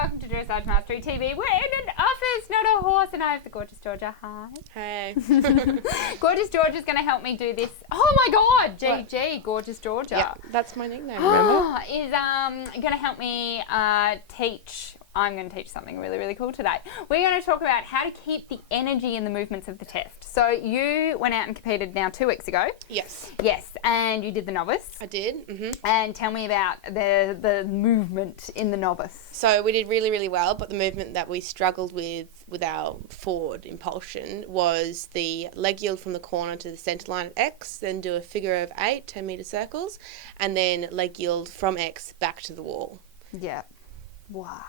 welcome to Dressage Mastery TV. We're in an office, not a horse, and I have the gorgeous Georgia. Hi. Hey. Gorgeous Georgia's going to help me do this. Oh my God, GG, Gorgeous Georgia. Yeah, that's my nickname, remember? Is going to help me teach. I'm going to teach something really, really cool today. We're going to talk about how to keep the energy in the movements of the test. So you went out and competed now 2 weeks ago. Yes. Yes, and you did the novice. I did. And tell me about the movement in the novice. So we did really, really well, but the movement that we struggled with our forward impulsion was the leg yield from the corner to the centre line at X, then do a figure of 8 10-metre circles, and then leg yield from X back to the wall. Yeah. Why?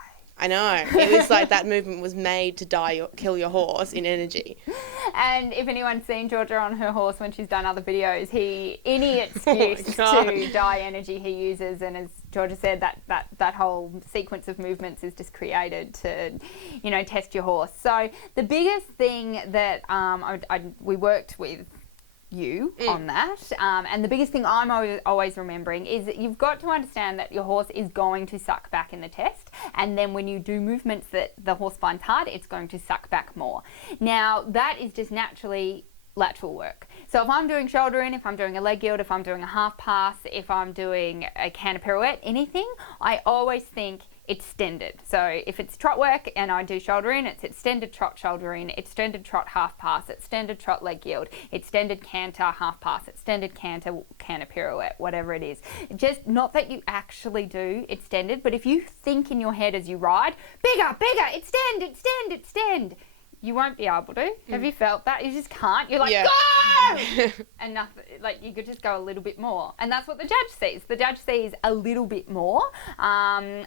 I know. It was like that movement was made to kill your horse in energy. And if anyone's seen Georgia on her horse when she's done other videos, any excuse to die energy he uses, and as Georgia said, that whole sequence of movements is just created to, test your horse. So the biggest thing that we worked with you on that, and the biggest thing I'm always remembering is that you've got to understand that your horse is going to suck back in the test, and then when you do movements that the horse finds hard, it's going to suck back more. Now that is just naturally lateral work. So if I'm doing shoulder in, if I'm doing a leg yield, if I'm doing a half pass, if I'm doing a canter pirouette, anything, I always think extended. So if it's trot work and I do shoulder in, it's extended trot shoulder in, extended trot half pass, extended trot leg yield, extended canter half pass, extended canter pirouette, whatever it is. Just not that you actually do extended, but if you think in your head as you ride, bigger, extend, extend, extend, you won't be able to. Have you felt that? You just can't. You're like, go! And nothing, like you could just go a little bit more. And that's what the judge sees. The judge sees a little bit more,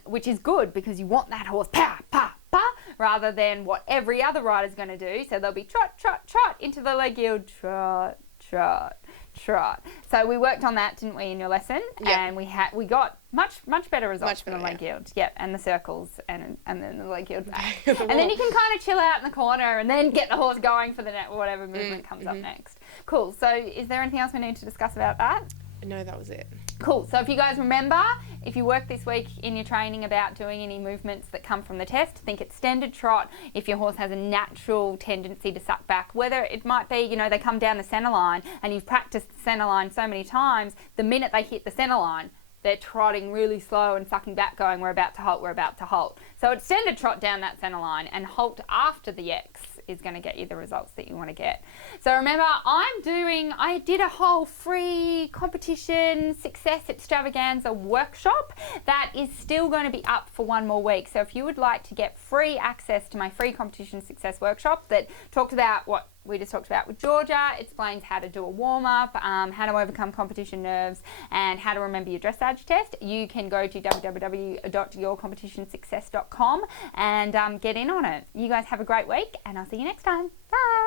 which is good because you want that horse pa, pa, pa, rather than what every other rider's going to do. So they'll be trot, trot, trot into the leg yield, trot, trot, trot. So we worked on that, didn't we, in your lesson? Yep. And we got much better results from the leg yeah. yield. Yep, and the circles and then the leg yield back. And then you can kind of chill out in the corner and then get the horse going for the whatever movement comes up next. Cool. So is there anything else we need to discuss about that? No, that was it. Cool. So if you guys remember, if you work this week in your training about doing any movements that come from the test, think extended trot if your horse has a natural tendency to suck back, whether it might be, they come down the centre line and you've practiced the centre line so many times, the minute they hit the centre line, they're trotting really slow and sucking back going, we're about to halt, we're about to halt. So extended trot down that centre line and halt after the X is going to get you the results that you want to get. So remember, I did a whole free competition success extravaganza workshop that is still going to be up for 1 more week. So if you would like to get free access to my free competition success workshop that talks about what we just talked about with Georgia, explains how to do a warm-up, how to overcome competition nerves, and how to remember your dressage test, you can go to www.yourcompetitionsuccess.com and get in on it. You guys have a great week, and I'll see you next time. Bye!